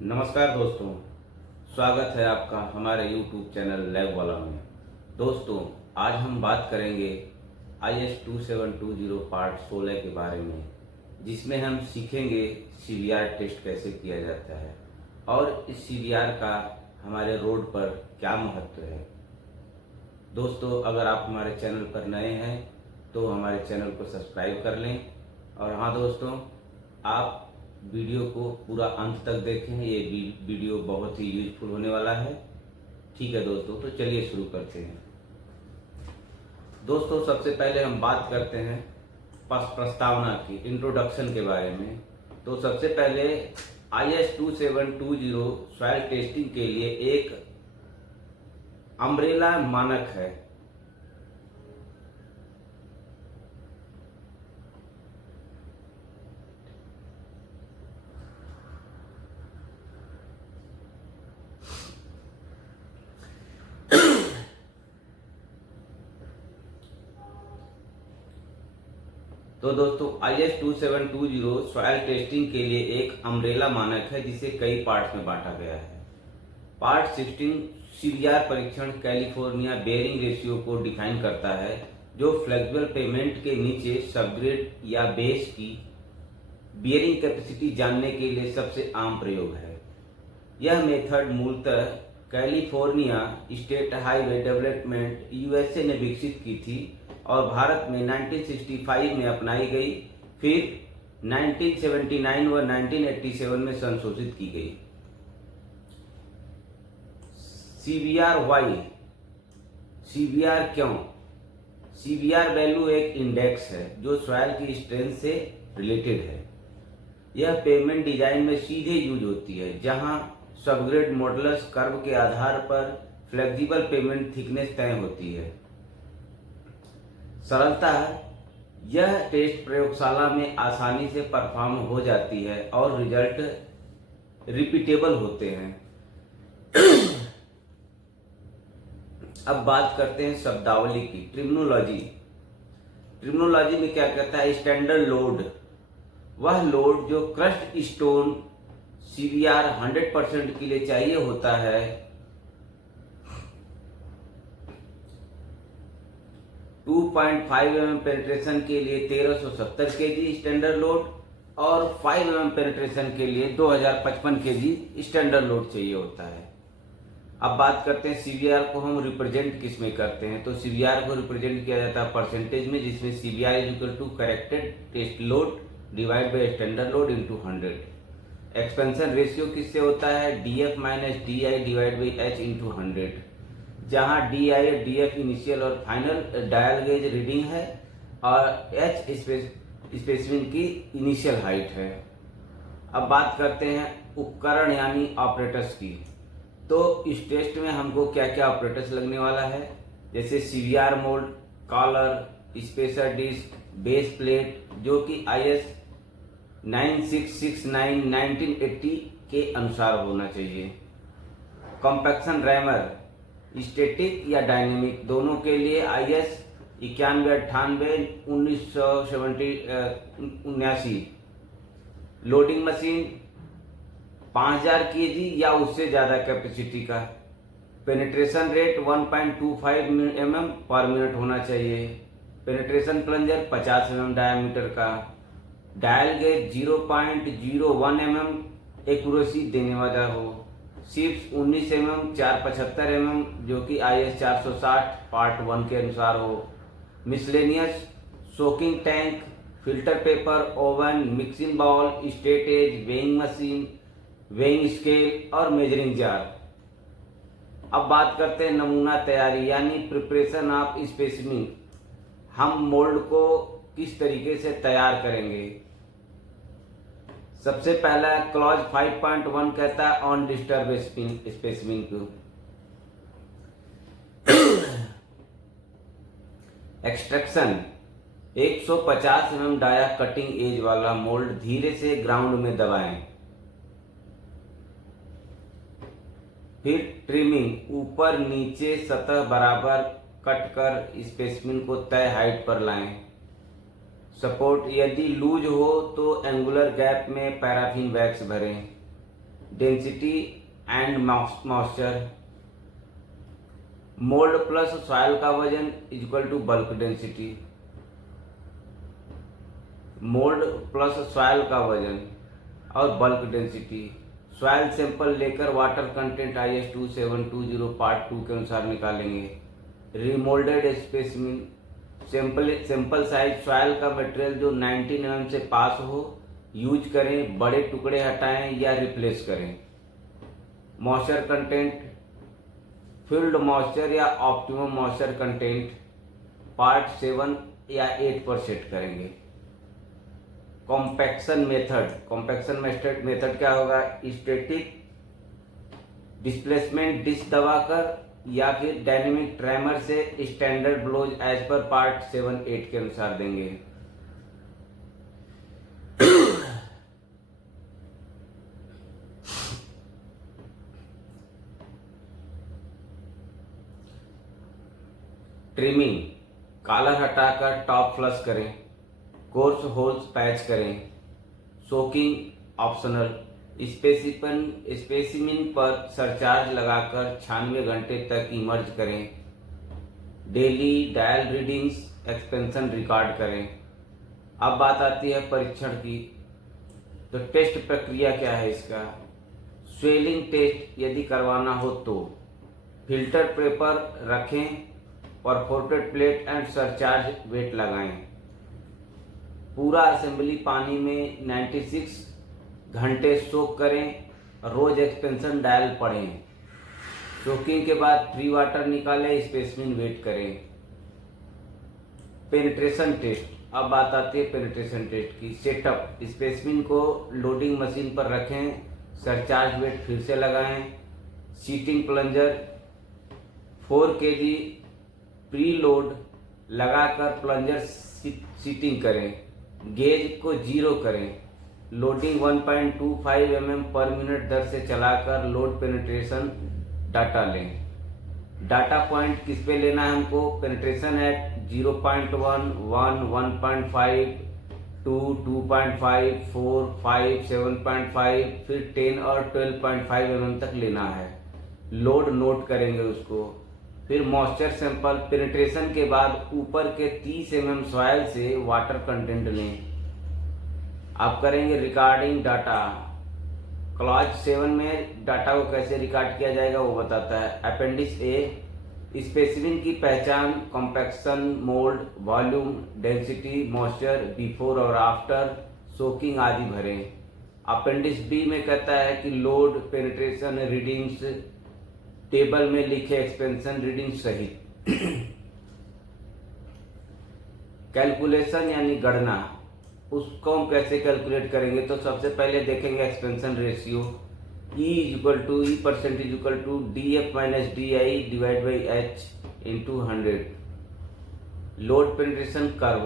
नमस्कार दोस्तों, स्वागत है आपका हमारे YouTube चैनल लैब वाला में। दोस्तों, आज हम बात करेंगे IS-2720 पार्ट 16 के बारे में, जिसमें हम सीखेंगे CVR टेस्ट कैसे किया जाता है और इस CVR का हमारे रोड पर क्या महत्व है। दोस्तों, अगर आप हमारे चैनल पर नए हैं तो हमारे चैनल को सब्सक्राइब कर लें। और हाँ दोस्तों, आप वीडियो को पूरा अंत तक देखें, ये वीडियो बहुत ही यूजफुल होने वाला है। ठीक है दोस्तों, तो चलिए शुरू करते हैं। दोस्तों, सबसे पहले हम बात करते हैं प्रस्तावना की, इंट्रोडक्शन के बारे में। तो सबसे पहले IS-2720 सॉइल टेस्टिंग के लिए एक अम्ब्रेला मानक है। तो दोस्तों, IS-2720 सॉइल टेस्टिंग के लिए एक अम्ब्रेला मानक है, जिसे कई पार्ट्स में बांटा गया है। पार्ट 16 CVR परीक्षण कैलिफोर्निया बेयरिंग रेशियो को डिफाइन करता है, जो फ्लेक्सिबल पेमेंट के नीचे सबग्रेड या बेस की बियरिंग कैपेसिटी जानने के लिए सबसे आम प्रयोग है। यह मेथड मूलतः California state highway development USA ने विकसित की थी और भारत में 1965 में अपनाई गई, फिर 1979 व 1987 में संशोधित की गई। CVR वाई, CVR क्यों? CVR वैल्यू एक इंडेक्स है जो सॉइल की स्ट्रेंथ से रिलेटेड है। यह पेमेंट डिजाइन में सीधे यूज होती है, जहां सबग्रेड मॉडुलस कर्व के आधार पर फ्लेक्सिबल पेमेंट थिकनेस तय होती है। सरलता, यह टेस्ट प्रयोगशाला में आसानी से परफॉर्म हो जाती है और रिजल्ट रिपीटेबल होते हैं। अब बात करते हैं शब्दावली की, ट्रिग्नोलॉजी। ट्रिग्नोलॉजी में क्या कहता है? स्टैंडर्ड लोड, वह लोड जो क्रस्ट स्टोन CVR 100% के लिए चाहिए होता है। 2.5 mm पेनिट्रेशन के लिए 1370 kg स्टैंडर्ड लोड और 5 mm पेनिट्रेशन के लिए 2055 kg स्टैंडर्ड लोड चाहिए होता है। अब बात करते हैं CVR को हम रिप्रेजेंट किस में करते हैं। तो CVR को रिप्रेजेंट किया जाता है परसेंटेज में, जिसमें CVR = corrected test load divide by standard load into 100। Expansion ratio किससे होता है? DF - DI divide by H into 100, जहां DI DF इनिशियल और फाइनल डायल गेज रीडिंग है और H स्पेसिमेन की इनिशियल हाइट है। अब बात करते हैं उपकरण यानी ऑपरेटर्स की। तो इस टेस्ट में हमको क्या क्या ऑपरेटर्स लगने वाला है, जैसे CVR mould, collar, spacer disc, base plate, जो कि IS 9669 1980 के अनुसार होना चाहिए। कॉम्पैक्शन रैमर, स्टैटिक या डायनेमिक, दोनों के लिए IS 9198 1979। लोडिंग मशीन 5000 kg या उससे ज्यादा कैपेसिटी का। पेनिट्रेशन रेट 1.25 mm पर मिनट होना चाहिए। पेनिट्रेशन प्लंजर 50 mm डायमीटर का। डायल गेज 0.01 mm एक्यूरेसी देने वाला हो। सिप्स 19 mm 475 mm, जो कि IS 460 पार्ट 1 के अनुसार हो। Miscellaneous soaking tank, filter paper, oven, mixing bowl, straightedge, weighing machine, weighing scale और मेजरिंग जार। अब बात करते हैं नमूना तैयारी यानी प्रिपरेशन ऑफ स्पेसिमेन। हम मोल्ड को किस तरीके से तैयार करेंगे? सबसे पहला क्लॉज 5.1 कहता है ऑन डिस्टर्ब स्पेसिमेन को। Extraction 150 mm dia cutting edge वाला मोल्ड धीरे से ग्राउंड में दबाएं। फिर ट्रिमिंग, ऊपर नीचे सतह बराबर कट कर स्पेसिमेन को तय हाइट पर लाएं। सपोर्ट, यदि लूज हो तो एंगुलर गैप में पैराफिन वैक्स भरें। Density and moisture. Mould plus soil का वजन is equal to bulk density. Mould plus soil का वजन और बल्क डेंसिटी। सॉइल सैंपल लेकर वाटर कंटेंट IS 2720 पार्ट 2 के अनुसार निकालेंगे। Remoulded specimen. Sample size soil का मटेरियल जो 19 mm से पास हो यूज करें, बड़े टुकड़े हटाएं या रिप्लेस करें। मॉइस्चर कंटेंट, फील्ड मॉइस्चर या ऑप्टिमम मॉइस्चर कंटेंट पार्ट 7 या 8 पर सेट करेंगे। कॉम्पैक्शन मेथड क्या होगा? स्टैटिक डिस्प्लेसमेंट डिस्क दबाकर या फिर डायनेमिक ट्रैमर से standard blows as per part 7-8 के अनुसार देंगे। ट्रिमिंग, कॉलर हटाकर टॉप फ्लश करें, कोर्स होल्स पैच करें। Soaking optional. स्पेसिमिन पर सरचार्ज लगाकर 96 घंटे तक इमर्ज करें। Daily dial readings expansion record करें। अब बात आती है परीक्षण की। तो टेस्ट प्रक्रिया क्या है इसका? स्वेलिंग टेस्ट यदि करवाना हो तो फिल्टर पेपर रखें, perforated plate and surcharge weight लगाएं। पूरा असेंबली पानी में 96 घंटे सोक करें, रोज एक्सपेंशन डायल पढ़ें। सोकिंग के बाद फ्री वाटर निकालें, स्पेसिमिन वेट करें। Penetration test. अब बात आती है पेनिट्रेशन टेस्ट की। सेटअप, स्पेसिमिन को लोडिंग मशीन पर रखें, सरचार्ज वेट फिर से लगाएं। Seating plunger 4 kg pre load लगाकर प्लंजर सीटिंग करें। गेज को 0 करें। लोडिंग 1.25 mm पर मिनट दर से चलाकर लोड पेनिट्रेशन डाटा लें। डाटा पॉइंट किस पे लेना है हमको? पेनिट्रेशन एट 0.1, 1, 1.5, 2, 2.5, 4, 5, 7.5, फिर 10 और 12.5 mm तक लेना है। लोड नोट करेंगे उसको। फिर मॉइस्चर सैंपल पेनिट्रेशन के बाद ऊपर के 30 mm सॉइल से वाटर कंटेंट लें। आप करेंगे रिकॉर्डिंग डाटा। क्लॉज 7 में डाटा को कैसे रिकॉर्ड किया जाएगा वो बताता है। अपेंडिक्स ए, स्पेसिमिन की पहचान, compaction, mould, volume, density, moisture, before और आफ्टर, सोकिंग आदि भरें। अपेंडिक्स बी में कहता है कि लोड पेनिट्रेशन रीडिंग्स टेबल में लिखे एक्सपेंशन रीडिंग सहित। कैलकुलेशन यानी गणना, उसको हम कैसे कैलकुलेट करेंगे? तो सबसे पहले देखेंगे expansion ratio. E DF - DI / H × 100। Load penetration curve.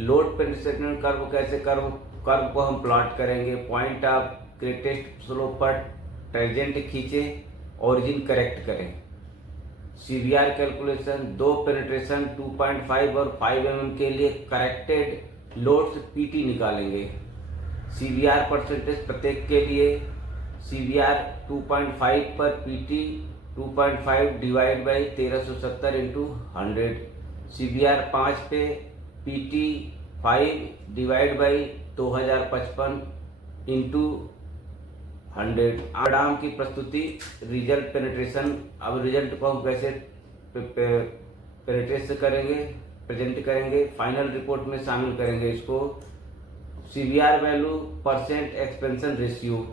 Load penetration curve कैसे कर्व को हम प्लॉट करेंगे। पॉइंट ऑफ ग्रेटेस्ट स्लोप पर टेंजेंट खींचे, ओरिजिन करेक्ट करें। CBR कैलकुलेशन, दो पेनिट्रेशन 2.5 और 5 mm के लिए करेक्टेड लोड्स PT निकालेंगे। CBR परसेंटेज प्रत्येक के लिए CBR 2.5 पर PT 2.5 डिवाइड बाई 1370 × 100। CBR 5 पे PT 5 डिवाइड बाई 2055 × 100। आराम की प्रस्तुति, रिजल्ट पेनिट्रेशन। अब रिजल्ट को हम कैसे पेनिट्रेट करेंगे, प्रेजेंट करेंगे, फाइनल रिपोर्ट में शामिल करेंगे इसको। CBR value, percent expansion ratio,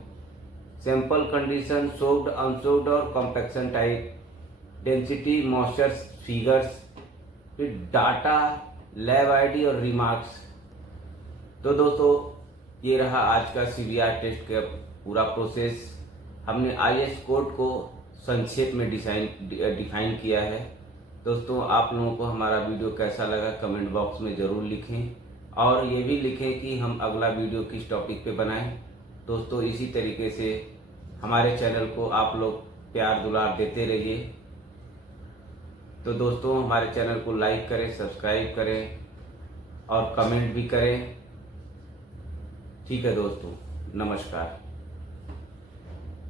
sample condition, soaked, unsoaked और compaction type, density, moisture figures, फिर डाटा, लैब ID और रिमार्क्स। तो दोस्तों ये रहा आज का CBR टेस्ट का पूरा प्रोसेस। हमने IS कोड को संक्षेप में डिफाइन किया है। दोस्तों आप लोगों को हमारा वीडियो कैसा लगा कमेंट बॉक्स में ज़रूर लिखें, और ये भी लिखें कि हम अगला वीडियो किस टॉपिक पे बनाएं। दोस्तों इसी तरीके से हमारे चैनल को आप लोग प्यार दुलार देते रहिए। तो दोस्तों हमारे चैनल को लाइक करें, सब्सक्राइब करें और कमेंट भी करें। ठीक है दोस्तों, नमस्कार।